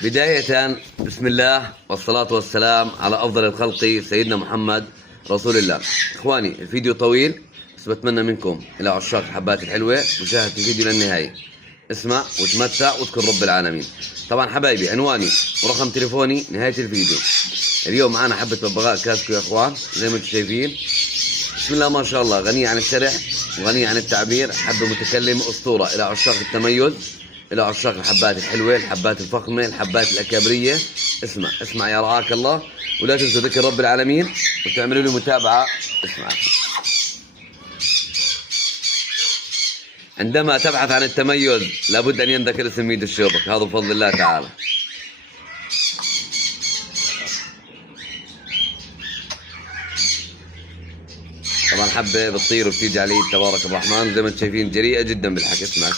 بداية بسم الله والصلاة والسلام على أفضل الخلق سيدنا محمد رسول الله. إخواني الفيديو طويل بس بتمنى منكم إلى عشاق الحبات الحلوة مشاهدة الفيديو للنهاية. اسمع وتمتع واذكر رب العالمين. طبعا حبايبي عنواني ورقم تليفوني نهاية الفيديو. اليوم معنا حبة ببغاء كاسكو يا إخوان زي ما انتم شايفين. بسم الله ما شاء الله، غنية عن الشرح وغنية عن التعبير، حبة متكلمة أسطورة إلى عشاق التميز، إلى عشاق الحبات الحلوة، الحبات الفخمة، الحبات الأكابرية. اسمع يا رعاك الله، ولا تنسوا ذكر رب العالمين وتعملوا لي متابعة. اسمع. عندما تبحث عن التميز لابد أن ينذكر اسم ميد الشوبك، هذا بفضل الله تعالى. طبعا حبة بتطير وبتيجي على اليد تبارك الرحمن زي ما انتم شايفين، جريئة جدا بالحكي. اسمع.